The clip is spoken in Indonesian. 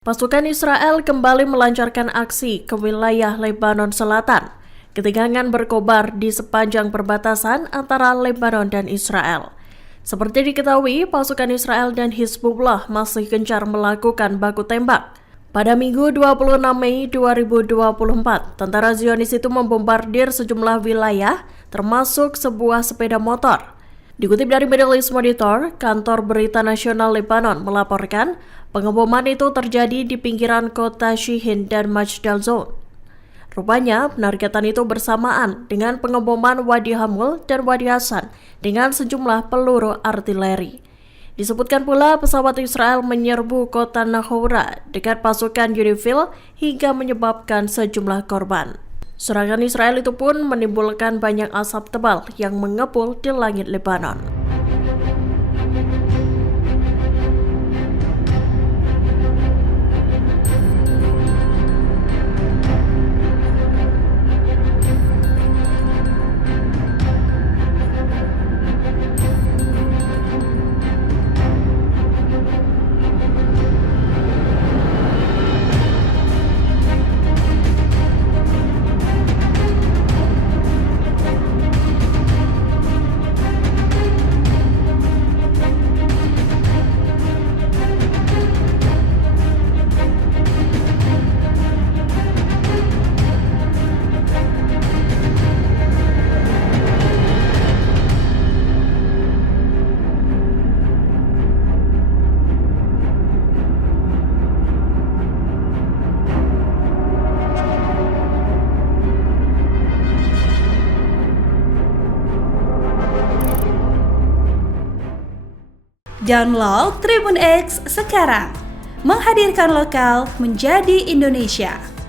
Pasukan Israel kembali melancarkan aksi ke wilayah Lebanon Selatan. Ketegangan berkobar di sepanjang perbatasan antara Lebanon dan Israel. Seperti diketahui, pasukan Israel dan Hizbullah masih gencar melakukan baku tembak. Pada Minggu 26 Mei 2024, tentara Zionis itu membombardir sejumlah wilayah, termasuk sebuah sepeda motor. Dikutip dari Middle East Monitor, kantor berita nasional Lebanon melaporkan pengeboman itu terjadi di pinggiran kota Shihin dan Majdal Zone. Rupanya, penargetan itu bersamaan dengan pengeboman Wadi Hamul dan Wadi Hasan dengan sejumlah peluru artileri. Disebutkan pula pesawat Israel menyerbu kota Nahoura dekat pasukan Unifil hingga menyebabkan sejumlah korban. Serangan Israel itu pun menimbulkan banyak asap tebal yang mengepul di langit Lebanon. Download Tribun X sekarang, menghadirkan lokal menjadi Indonesia.